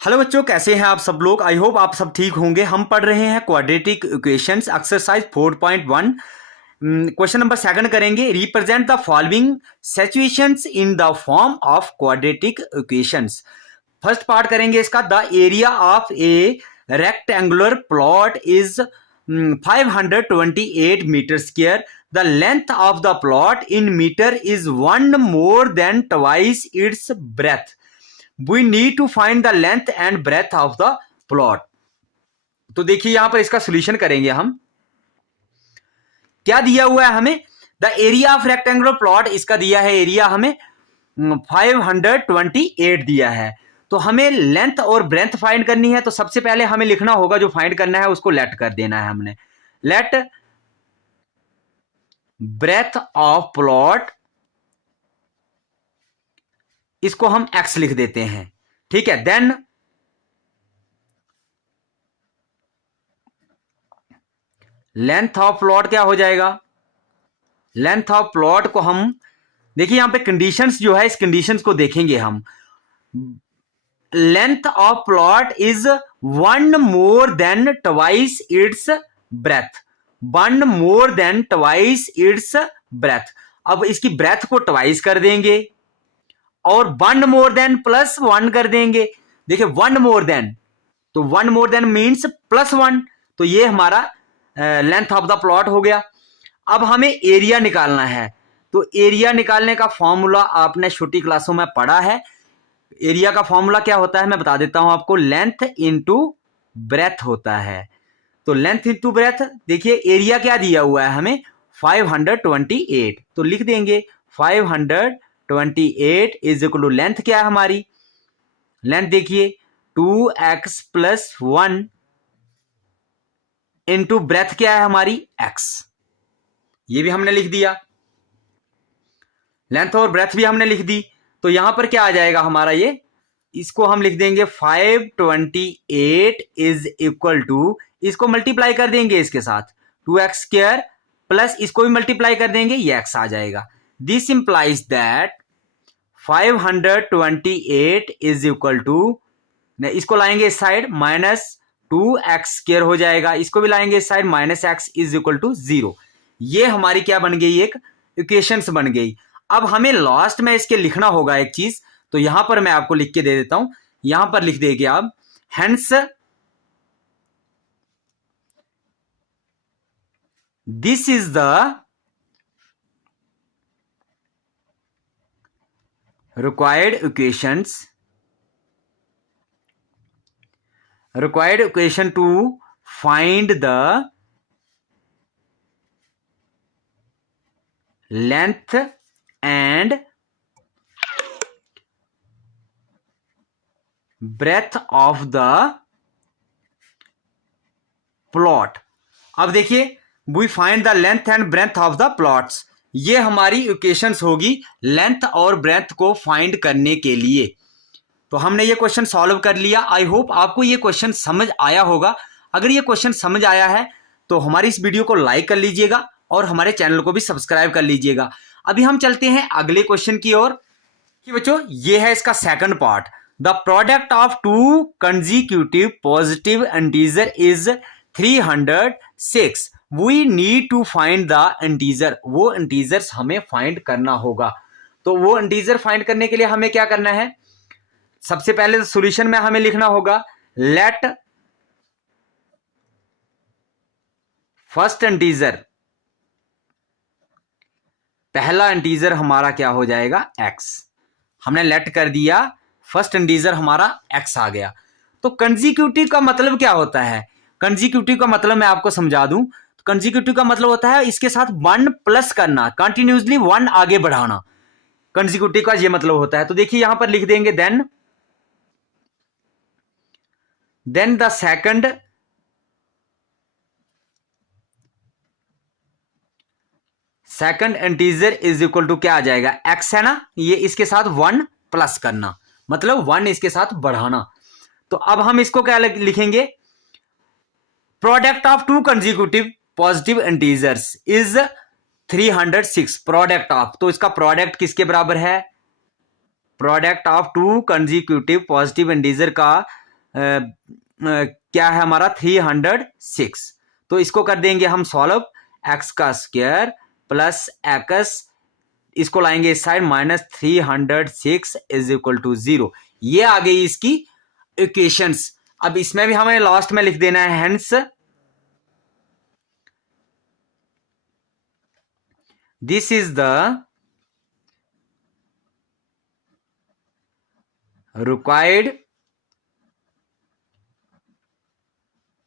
Hello बच्चों, कैसे हैं आप सब लोग। आई होप आप सब ठीक होंगे। हम पढ़ रहे हैं quadratic equations exercise 4.1। Question number 7 करेंगे। Represent the following situations in the form of quadratic equations. First part करेंगे इसका। The area of a rectangular plot is 528 metre square. The length of the plot in metre is 1 more than twice its breadth. We need to find the length and breadth of the plot. तो देखिए यहां पर इसका solution करेंगे हम। क्या दिया हुआ है हमें? The area of rectangular plot, इसका दिया है एरिया हमें 528 दिया है। तो हमें लेंथ और ब्रेथ फाइंड करनी है। तो सबसे पहले हमें लिखना होगा, जो फाइंड करना है उसको लेट कर देना है हमने। लेट ब्रेथ ऑफ प्लॉट, इसको हम x लिख देते हैं, ठीक है। देन लेंथ ऑफ प्लॉट क्या हो जाएगा? लेंथ ऑफ प्लॉट को हम देखिए यहां पे कंडीशंस जो है, इस कंडीशंस को देखेंगे हम। Length of plot is 1 more than twice its breadth। 1 more than twice its breadth। अब इसकी ब्रेथ को ट्वाइस कर देंगे और 1 more than +1 कर देंगे। देखिए 1 more than, तो 1 more than मीन्स +1। तो ये हमारा लेंथ ऑफ द प्लॉट हो गया। अब हमें एरिया निकालना है। तो एरिया निकालने का फॉर्मूला आपने छोटी क्लासों में पढ़ा है। एरिया का फॉर्मूला क्या होता है मैं बता देता हूं आपको। लेंथ इंटू ब्रेथ होता है। तो लेंथ इंटू ब्रेथ, देखिए एरिया क्या दिया हुआ है हमें 528। तो लिख देंगे 528 इज इक्वल टू लेंथ क्या है हमारी? लेंथ देखिए 2x + 1 इंटू ब्रेथ क्या है हमारी? x। ये भी हमने लिख दिया। लेंथ और ब्रेथ भी हमने लिख दी। तो यहां पर क्या आ जाएगा हमारा? ये इसको हम लिख देंगे 528 इज इक्वल टू, इसको मल्टीप्लाई कर देंगे इसके साथ 2x² प्लस इसको भी मल्टीप्लाई कर देंगे, ये x आ जाएगा। This implies that 528 is equal to, इसको लाएंगे इस साइड -2x² हो जाएगा। इसको भी लाएंगे इस side -x is equal to 0। ये हमारी क्या बन गई? एक इक्वेशंस बन गई। अब हमें लास्ट में इसके लिखना होगा एक चीज। तो यहां पर मैं आपको लिख के दे देता हूं। यहां पर लिख देंगे आप hence this is the required equation to find the length and breadth of the plot। अब देखिए we find the length and breadth of the plots। ये हमारी इक्वेशंस होगी लेंथ और ब्रेथ को फाइंड करने के लिए। तो हमने ये क्वेश्चन सॉल्व कर लिया। आई होप आपको ये क्वेश्चन समझ आया होगा। अगर ये क्वेश्चन समझ आया है तो हमारी इस वीडियो को लाइक कर लीजिएगा और हमारे चैनल को भी सब्सक्राइब कर लीजिएगा। अभी हम चलते हैं अगले क्वेश्चन की ओर। बच्चों ये है इसका second part. The product of 2 consecutive positive integer is 306। We need to find the integer. वो इंटीजर्स हमें फाइंड करना होगा। तो वो इंटीजर फाइंड करने के लिए हमें क्या करना है? सबसे पहले तो सॉल्यूशन में हमें लिखना होगा लेट फर्स्ट इंटीजर, पहला इंटीजर हमारा क्या हो जाएगा? x। हमने लेट कर दिया, फर्स्ट इंटीजर हमारा x आ गया। तो कंसेक्यूटिव का मतलब क्या होता है? कंसेक्यूटिव का मतलब मैं आपको समझा दूं। कंसेक्यूटिव का मतलब होता है इसके साथ 1 प्लस करना, कंटिन्यूसली 1 आगे बढ़ाना। कंसेक्यूटिव का ये मतलब होता है। तो देखिए यहां पर लिख देंगे then the second integer is equal to क्या आ जाएगा? x है ना, ये इसके साथ 1 प्लस करना, मतलब 1 इसके साथ बढ़ाना। तो अब हम इसको क्या लिखेंगे? Product of 2 consecutive positive integers is 306। Product of, तो इसका प्रोडक्ट किसके बराबर है? Product of 2 consecutive positive integer का क्या है हमारा 306। तो इसको कर देंगे हम सॉल्व, एक्स का स्क्वायर प्लस एक्स, इसको लाएंगे इस साइड, -306 इज इक्वल टू 0। ये आ गई इसकी इक्वेशंस। अब इसमें भी हमें लास्ट में लिख देना है hence this is the required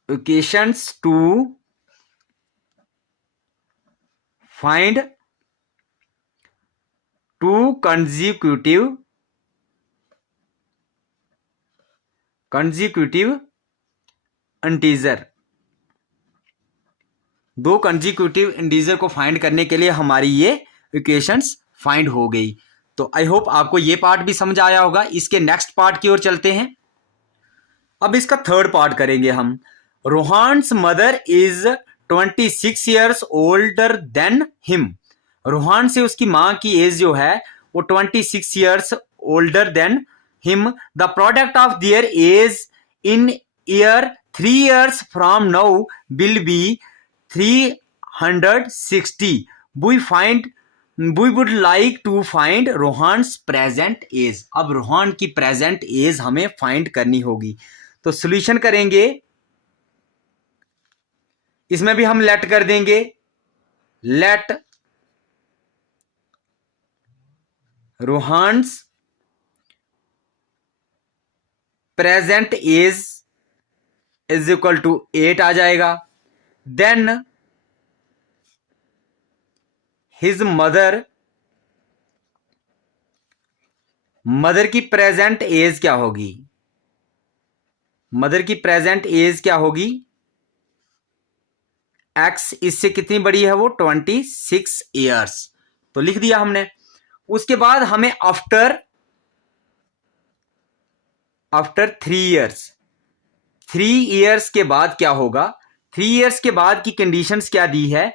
equations to find two consecutive integer, दो कंजिक्यूटिव इंटीजर को फाइंड करने के लिए हमारी ये इक्वेशंस फाइंड हो गई। तो आई होप आपको ये पार्ट भी समझ आया होगा। इसके नेक्स्ट पार्ट की ओर चलते हैं। अब इसका थर्ड पार्ट करेंगे हम। Rohan's mother is 26 years older than him. Rohan से उसकी मां की एज जो है वो 26 years older than him. The product of their age in year 3 years from now will be 360. We would like to find Rohan's present age. अब रोहान की प्रेजेंट एज हमें फाइंड करनी होगी। तो सॉल्यूशन करेंगे, इसमें भी हम लेट कर देंगे, let Rohan's present age is equal to 8 आ जाएगा। देन हिज मदर की प्रेजेंट एज क्या होगी? मदर की प्रेजेंट एज क्या होगी? एक्स इससे कितनी बड़ी है वो 26 ईयर्स। तो लिख दिया हमने। उसके बाद हमें आफ्टर 3 years के बाद क्या होगा? 3 years के बाद की कंडीशंस क्या दी है?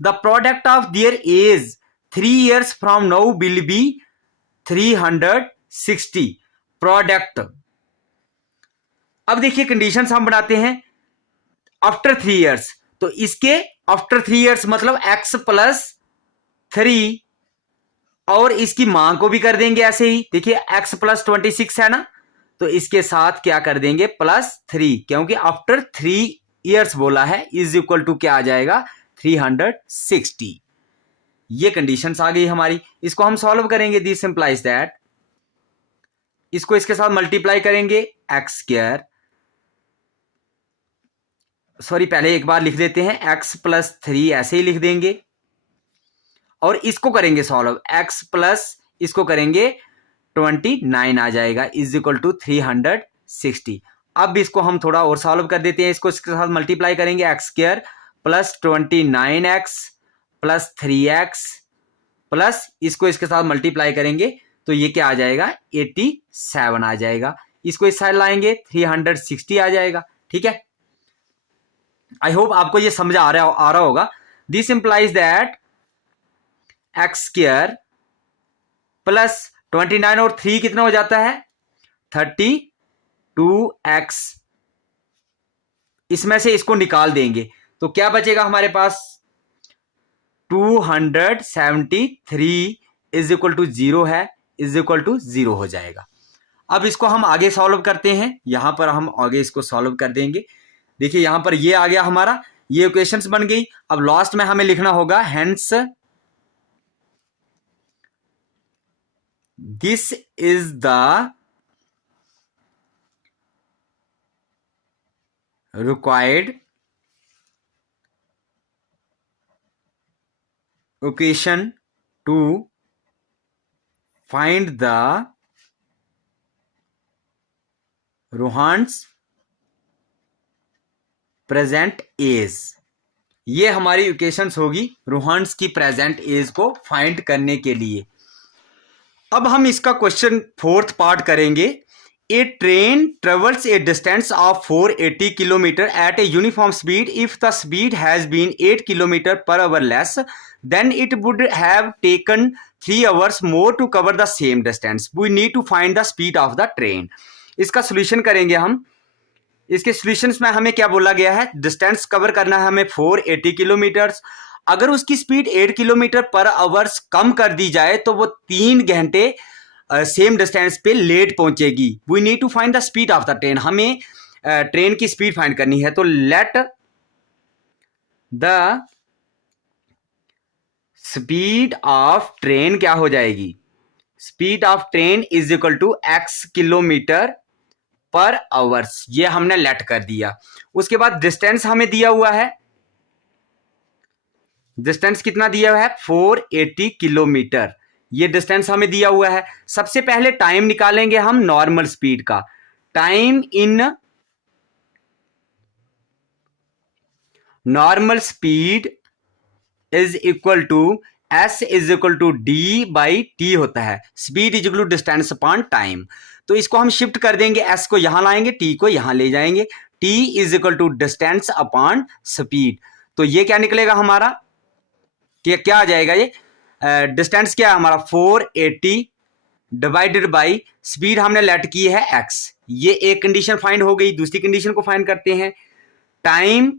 The product of their age 3 years from now will be 360 product. अब देखिए कंडीशंस हम बनाते हैं आफ्टर 3 years। तो इसके आफ्टर 3 years मतलब x प्लस 3 और इसकी मां को भी कर देंगे ऐसे ही। देखिए x प्लस 26 है ना, तो इसके साथ क्या कर देंगे +3, क्योंकि आफ्टर 3 years बोला है, इज इक्वल टू क्या आ जाएगा 360। ये कंडीशंस आ गई हमारी। इसको हम सॉल्व करेंगे। दिस इंप्लाइज दैट, इसको इसके साथ मल्टीप्लाई करेंगे एक्स स्क्वायर, सॉरी पहले एक बार लिख देते हैं, x प्लस 3 ऐसे ही लिख देंगे और इसको करेंगे सॉल्व, x प्लस इसको करेंगे 29 आ जाएगा इज इक्वल टू 360। अब इसको हम थोड़ा और सॉल्व कर देते हैं। इसको इसके साथ मल्टीप्लाई करेंगे x square plus 29x plus 3x plus इसको इसके साथ मल्टीप्लाई करेंगे तो ये क्या आ जाएगा 87 आ जाएगा। इसको इस साइड लाएंगे 360 आ जाएगा। ठीक है, आई होप आपको ये समझ आ रहा होगा। This implies that x square plus 29 और 3 कितना हो जाता है 32x। इसमें से इसको निकाल देंगे तो क्या बचेगा हमारे पास 273 इज इक्वल टू 0 है, इज इक्वल टू 0 हो जाएगा। अब इसको हम आगे सॉल्व करते हैं। यहां पर हम आगे इसको सॉल्व कर देंगे। देखिए यहां पर ये आ गया हमारा, ये इक्वेशंस बन गई। अब लास्ट में हमें लिखना होगा hence this is the required equation to find the Rohan's present age. ये हमारी इक्वेशंस होगी रोहान्स की प्रेजेंट एज को फाइंड करने के लिए। अब हम इसका क्वेश्चन फोर्थ पार्ट करेंगे। A train travels a distance of 480 kilometre at a uniform speed if the speed has been 8 kilometre per hour less than it would have taken 3 hours more to cover the same distance. We need to find the speed of the train. इसका solution करेंगे हम। इसके solutions में हमें क्या बोला गया है, डिस्टेंस कवर करना है हमें 480 किलोमीटर्स। अगर उसकी स्पीड 8 किलोमीटर पर आवर्स कम कर दी जाए तो वो 3 घंटे सेम डिस्टेंस पे लेट पहुंचेगी। We need to find the speed of the train, हमें ट्रेन की स्पीड फाइंड करनी है। तो let the speed of train क्या हो जाएगी, speed of train is equal to x kilometre पर आवर्स, ये हमने लेट कर दिया। उसके बाद डिस्टेंस हमें दिया हुआ है, डिस्टेंस कितना दिया हुआ है 480 किलोमीटर, ये डिस्टेंस हमें दिया हुआ है। सबसे पहले टाइम निकालेंगे हम नॉर्मल स्पीड का, time in normal speed is equal to s is equal to D by T होता है, speed is equal to distance upon time. तो इसको हम शिफ्ट कर देंगे, s को यहां लाएंगे, t को यहां ले जाएंगे, t is equal to distance upon speed. तो ये क्या निकलेगा हमारा, क्या आ जाएगा, ये डिस्टेंस क्या है हमारा 480 डिवाइडेड बाई स्पीड हमने लेट की है x। ये एक कंडीशन फाइंड हो गई। दूसरी कंडीशन को फाइंड करते हैं, टाइम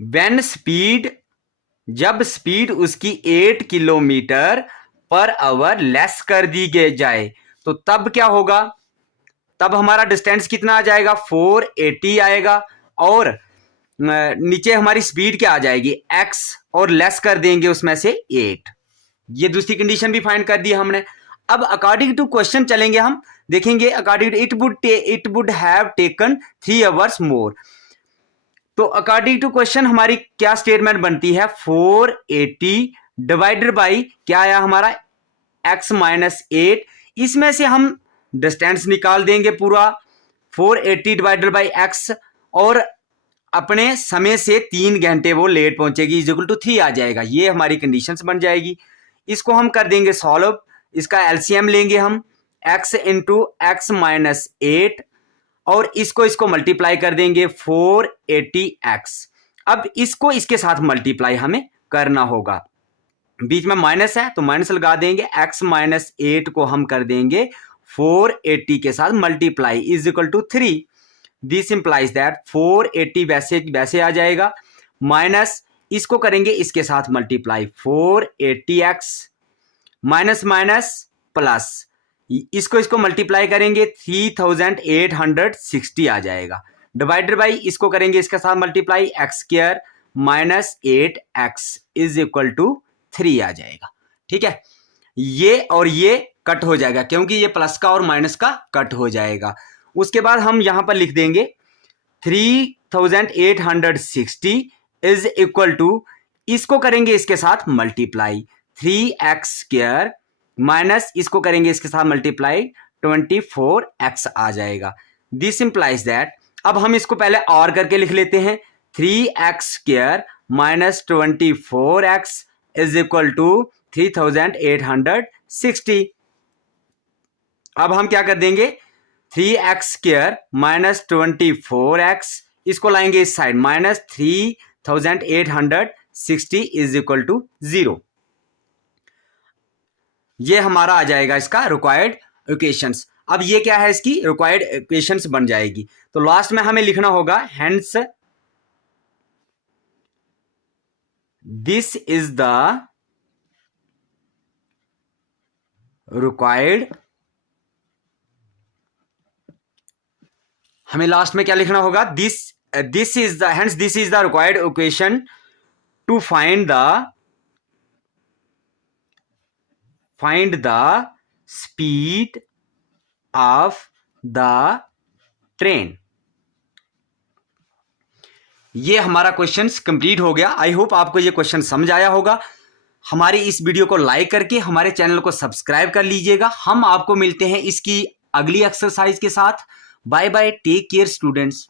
व्हेन स्पीड, जब स्पीड उसकी 8 किलोमीटर पर आवर लेस कर दी जाए तो तब क्या होगा, तब हमारा डिस्टेंस कितना आ जाएगा 480 आएगा, और नीचे हमारी स्पीड क्या आ जाएगी x, और लेस कर देंगे उसमें से 8। ये दूसरी कंडीशन भी फाइंड कर दी हमने। अब अकॉर्डिंग टू क्वेश्चन चलेंगे, हम देखेंगे according to it would have taken 3 hours more. तो अकॉर्डिंग टू क्वेश्चन हमारी क्या स्टेटमेंट बनती है, 480 डिवाइडेड बाई क्या आया हमारा x माइनस 8, इसमें से हम डिस्टेंस निकाल देंगे पूरा 480 डिवाइडेड बाई x, और अपने समय से 3 घंटे वो लेट पहुंचेगी, इज इक्वल टू 3 आ जाएगा। ये हमारी कंडीशंस बन जाएगी। इसको हम कर देंगे सॉल्व, इसका एलसीएम लेंगे हम, x इंटू एक्स माइनस 8, और इसको मल्टीप्लाई कर देंगे 480x। अब इसको इसके साथ मल्टीप्लाई हमें करना होगा, बीच में माइनस है तो माइनस लगा देंगे, x माइनस 8 को हम कर देंगे 480 के साथ multiply, is equal to 3। This implies that 480 वैसे आ जाएगा, माइनस इसको करेंगे इसके साथ multiply 480x, minus minus plus, इसको मल्टीप्लाई करेंगे 3860 आ जाएगा, डिवाइडेड बाई इसको करेंगे इसके साथ multiply X square minus 8x is equal to 3 आ जाएगा। ठीक है, ये और ये कट हो जाएगा क्योंकि ये प्लस का और माइनस का कट हो जाएगा। उसके बाद हम यहां पर लिख देंगे 3860 इज इक्वल टू, इसको करेंगे इसके साथ मल्टीप्लाई 3x स्क्वायर माइनस इसको करेंगे इसके साथ मल्टीप्लाई 24x आ जाएगा। दिस इंप्लाइज दैट, अब हम इसको पहले और करके लिख लेते हैं, 3x square minus 24x is equal to 3860। अब हम क्या कर देंगे, 3x स्क्वायर माइनस 24x, इसको लाएंगे इस साइड, माइनस 3860 इज इक्वल टू 0। ये हमारा आ जाएगा इसका रिक्वायर्ड इक्वेशंस। अब ये क्या है, इसकी रिक्वायर्ड इक्वेशंस बन जाएगी। तो लास्ट में हमें लिखना होगा hence this is the required, हमें लास्ट में क्या लिखना होगा, this is the hence this is the required equation to find the speed of the train. ये हमारा क्वेश्चंस कंप्लीट हो गया। आई होप आपको ये क्वेश्चन समझ आया होगा। हमारी इस वीडियो को लाइक करके हमारे चैनल को सब्सक्राइब कर लीजिएगा। हम आपको मिलते हैं इसकी अगली एक्सरसाइज के साथ। Bye bye, take care students.